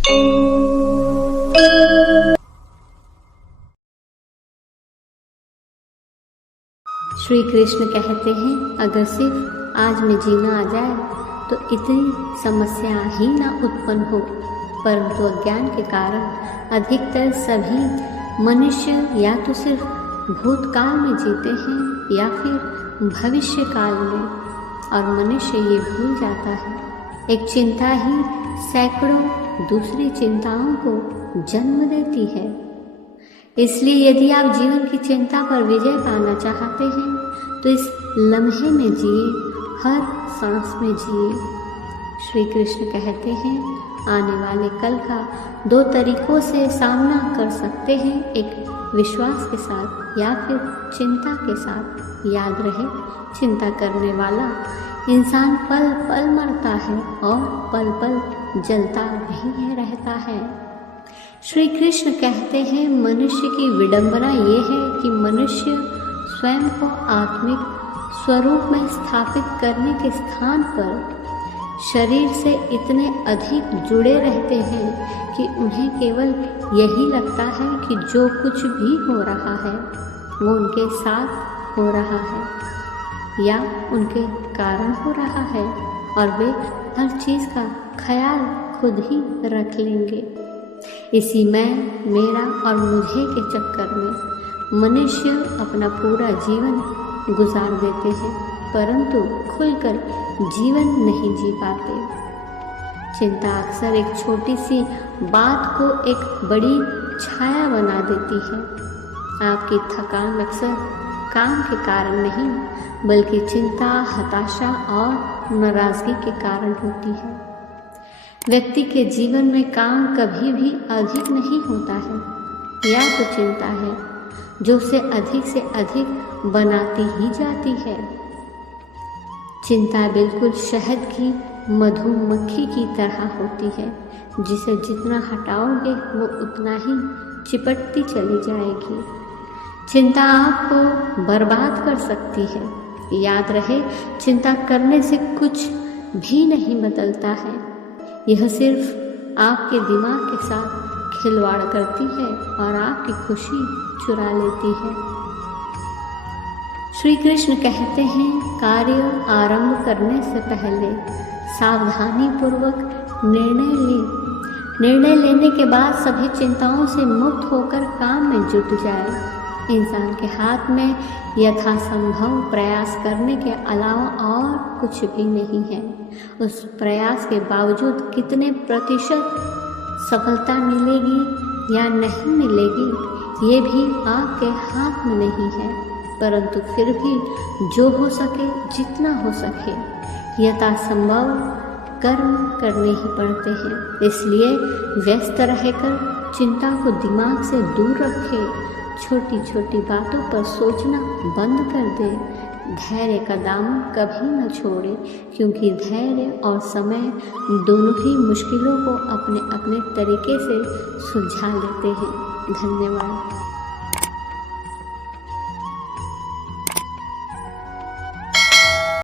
श्री कृष्ण कहते हैं, अगर सिर्फ आज में जीना आ जाए तो इतनी समस्या ही ना उत्पन्न हो, परंतु अज्ञान के कारण अधिकतर सभी मनुष्य या तो सिर्फ भूतकाल में जीते हैं या फिर भविष्य काल में, और मनुष्य ये भूल जाता है एक चिंता ही सैकड़ों दूसरी चिंताओं को जन्म देती है। इसलिए यदि आप जीवन की चिंता पर विजय पाना चाहते हैं तो इस लम्हे में जिए, हर सांस में जिए। श्री कृष्ण कहते हैं, आने वाले कल का 2 तरीकों से सामना कर सकते हैं, एक विश्वास के साथ या फिर चिंता के साथ। याद रहे, चिंता करने वाला इंसान पल पल मरता है और पल पल जलता भी रहता है। श्री कृष्ण कहते हैं, मनुष्य की विडंबना ये है कि मनुष्य स्वयं को आत्मिक स्वरूप में स्थापित करने के स्थान पर शरीर से इतने अधिक जुड़े रहते हैं कि उन्हें केवल यही लगता है कि जो कुछ भी हो रहा है वो उनके साथ हो रहा है या उनके कारण हो रहा है, और वे हर चीज़ का ख्याल खुद ही रख लेंगे। इसी मैं, मेरा और मुझे के चक्कर में मनुष्य अपना पूरा जीवन गुजार देते हैं, परंतु खुलकर जीवन नहीं जी पाते। चिंता अक्सर एक छोटी सी बात को एक बड़ी छाया बना देती है। आपकी थकान अक्सर काम के कारण नहीं, बल्कि चिंता, हताशा और नाराजगी के कारण होती है। व्यक्ति के जीवन में काम कभी भी अधिक नहीं होता है, या तो चिंता है जो उसे अधिक से अधिक बनाती ही जाती है। चिंता बिल्कुल शहद की मधुमक्खी की तरह होती है, जिसे जितना हटाओगे वो उतना ही चिपटती चली जाएगी। चिंता आपको बर्बाद कर सकती है। याद रहे, चिंता करने से कुछ भी नहीं बदलता है, यह सिर्फ आपके दिमाग के साथ खिलवाड़ करती है और आपकी खुशी चुरा लेती है। श्री कृष्ण कहते हैं, कार्य आरंभ करने से पहले सावधानी पूर्वक निर्णय लें। निर्णय लेने के बाद सभी चिंताओं से मुक्त होकर काम में जुट जाए। इंसान के हाथ में यथासंभव प्रयास करने के अलावा और कुछ भी नहीं है। उस प्रयास के बावजूद कितने प्रतिशत सफलता मिलेगी या नहीं मिलेगी ये भी आपके हाथ में नहीं है, परंतु फिर भी जो हो सके, जितना हो सके, यथासंभव कर्म करने ही पड़ते हैं। इसलिए व्यस्त रहकर चिंता को दिमाग से दूर रखें। छोटी छोटी बातों पर सोचना बंद कर दे। धैर्य का दामन कभी न छोड़े, क्योंकि धैर्य और समय दोनों ही मुश्किलों को अपने अपने तरीके से सुलझा लेते हैं। धन्यवाद।